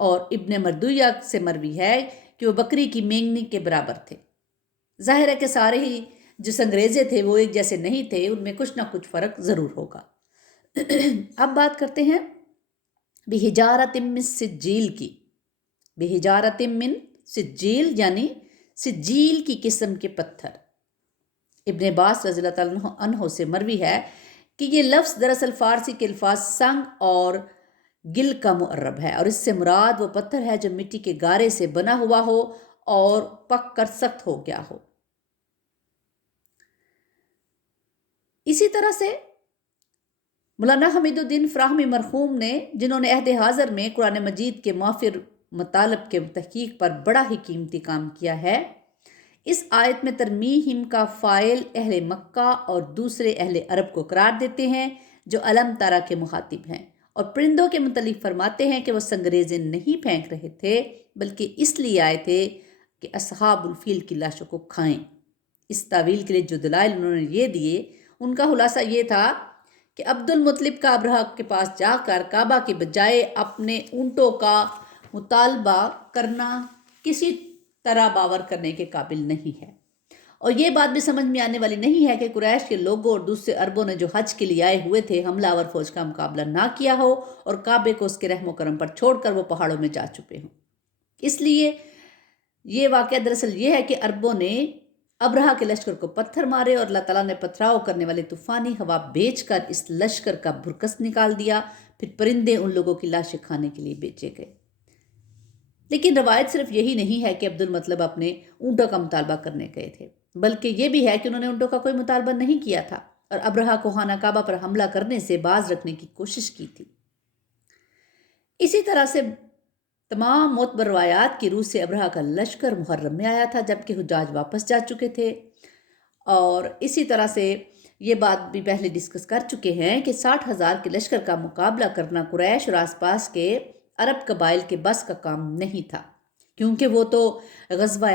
اور ابن مردویہ سے مروی ہے کہ وہ بکری کی مینگنی کے برابر تھے۔ ظاہر ہے کہ سارے ہی جو سنگریزے تھے وہ ایک جیسے نہیں تھے، ان میں کچھ نہ کچھ فرق ضرور ہوگا۔ اب بات کرتے ہیں بحجارۃ من سجیل کی۔ بحجارۃ من سجیل یعنی سجیل کی قسم کے پتھر۔ ابن عباس رضی اللہ تعالیٰ عنہ سے مروی ہے کہ یہ لفظ دراصل فارسی کے الفاظ سنگ اور گل کا معرب ہے، اور اس سے مراد وہ پتھر ہے جو مٹی کے گارے سے بنا ہوا ہو اور پک کر سخت ہو گیا ہو۔ اسی طرح سے مولانا حمید الدین فراہمی مرحوم نے، جنہوں نے عہد حاضر میں قرآن مجید کے موثر مطالب کے تحقیق پر بڑا ہی قیمتی کام کیا ہے، اس آیت میں ترمیہم کا فاعل اہل مکہ اور دوسرے اہل عرب کو قرار دیتے ہیں جو علم ترا کے مخاطب ہیں، اور پرندوں کے متعلق فرماتے ہیں کہ وہ سنگریزے نہیں پھینک رہے تھے بلکہ اس لیے آئے تھے کہ اصحاب الفیل کی لاشوں کو کھائیں۔ اس تعویل کے لیے جو دلائل انہوں نے یہ دیے، ان کا خلاصہ یہ تھا کہ عبد المطلب کا ابرہہ کے پاس جا کر کعبہ کے بجائے اپنے اونٹوں کا مطالبہ کرنا کسی طرح باور کرنے کے قابل نہیں ہے، اور یہ بات بھی سمجھ میں آنے والی نہیں ہے کہ قریش کے لوگوں اور دوسرے عربوں نے جو حج کے لیے آئے ہوئے تھے حملہ آور فوج کا مقابلہ نہ کیا ہو اور کعبے کو اس کے رحم و کرم پر چھوڑ کر وہ پہاڑوں میں جا چکے ہوں۔ اس لیے یہ واقعہ دراصل یہ ہے کہ عربوں نے ابرہہ کے لشکر کو پتھر مارے اور اللہ تعالیٰ نے پتھراؤ کرنے والے طوفانی ہوا بیچ کر اس لشکر کا بھرکس نکال دیا، پھر پرندے ان لوگوں کی لاشیں کھانے کے لیے بیچے گئے۔ لیکن روایت صرف یہی نہیں ہے کہ عبد المطلب اپنے اونٹوں کا مطالبہ کرنے گئے تھے، بلکہ یہ بھی ہے کہ انہوں نے اونٹوں کا کوئی مطالبہ نہیں کیا تھا اور ابرہہ کو خانہ کعبہ پر حملہ کرنے سے باز رکھنے کی کوشش کی تھی۔ اسی طرح سے تمام معتبر روایات کی روح سے ابرہہ کا لشکر محرم میں آیا تھا جبکہ حجاج واپس جا چکے تھے، اور اسی طرح سے یہ بات بھی پہلے ڈسکس کر چکے ہیں کہ 60,000 کے لشکر کا مقابلہ کرنا قریش اور آس پاس کے عرب قبائل کے بس کا کام نہیں تھا، کیونکہ وہ تو غزوہ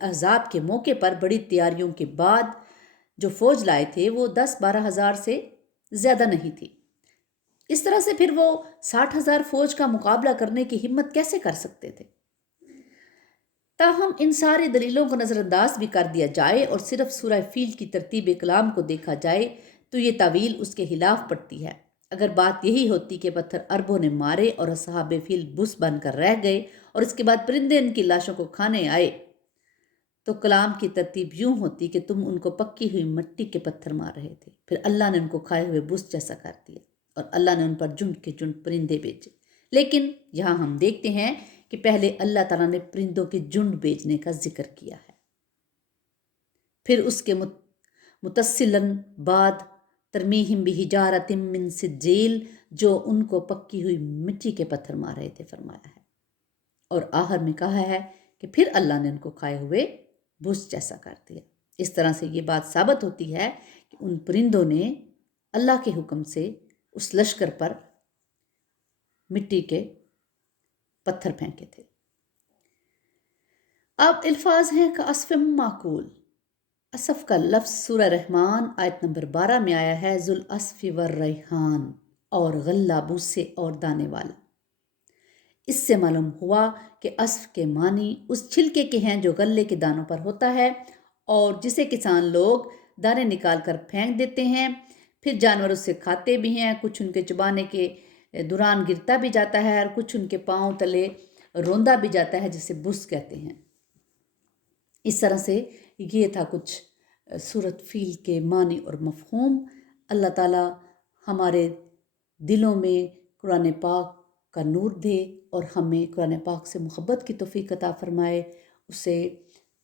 احزاب کے موقع پر بڑی تیاریوں کے بعد جو فوج لائے تھے وہ 10-12 ہزار سے زیادہ نہیں تھی۔ اس طرح سے پھر وہ 60,000 فوج کا مقابلہ کرنے کی ہمت کیسے کر سکتے تھے؟ تاہم ان ساری دلیلوں کو نظر انداز بھی کر دیا جائے اور صرف سورہ فیل کی ترتیب کلام کو دیکھا جائے تو یہ تعویل اس کے خلاف پڑتی ہے۔ اگر بات یہی ہوتی کہ پتھر عربوں نے مارے اور اصحاب فیل بس بن کر رہ گئے اور اس کے بعد پرندے ان کی لاشوں کو کھانے آئے، تو کلام کی ترتیب یوں ہوتی کہ تم ان کو پکی ہوئی مٹی کے پتھر مار رہے تھے، پھر اللہ نے ان کو کھائے ہوئے بس جیسا کر دیا اور اللہ نے ان پر جھنڈ کے جھنڈ پرندے بھیجے۔ لیکن یہاں ہم دیکھتے ہیں کہ پہلے اللہ تعالیٰ نے پرندوں کے جھنڈ بھیجنے کا ذکر کیا ہے، پھر اس کے متصلاً بعد ترمیہم بحجارۃ من سجیل، جو ان کو پکی ہوئی مٹی کے پتھر مار رہے تھے، فرمایا ہے، اور آخر میں کہا ہے کہ پھر اللہ نے ان کو کھائے ہوئے بس جیسا کر دیا۔ اس طرح سے یہ بات ثابت ہوتی ہے کہ ان پرندوں نے اللہ کے حکم سے اس لشکر پر مٹی کے پتھر پھینکے تھے۔ اب الفاظ ہیں کعصف معقول۔ اسف کا لفظ سورہ رحمان آیت نمبر 12 میں آیا ہے، ذوالعصف والریحان، اور غلہ بوسے اور دانے والا۔ اس سے معلوم ہوا کہ عصف کے معنی اس چھلکے کے ہیں جو غلے کے دانوں پر ہوتا ہے اور جسے کسان لوگ دانے نکال کر پھینک دیتے ہیں، پھر جانور اس سے کھاتے بھی ہیں، کچھ ان کے چبانے کے دوران گرتا بھی جاتا ہے اور کچھ ان کے پاؤں تلے روندا بھی جاتا ہے، جسے بس کہتے ہیں۔ اس طرح سے یہ تھا کچھ سورۃ فیل کے معنی اور مفہوم۔ اللہ تعالیٰ ہمارے دلوں میں قرآن پاک کا نور دے اور ہمیں قرآن پاک سے محبت کی توفیق عطا فرمائے، اسے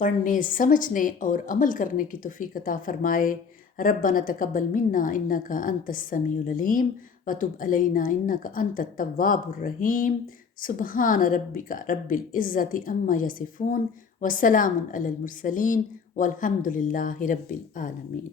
پڑھنے، سمجھنے اور عمل کرنے کی توفیق عطا فرمائے۔ ربنا تقبل منا انک انت السمیع العلیم وتب علینا انک انت التواب الرحیم۔ سبحان ربک رب العزت عما یصفون وسلام علی المرسلین والحمد للہ رب العالمین۔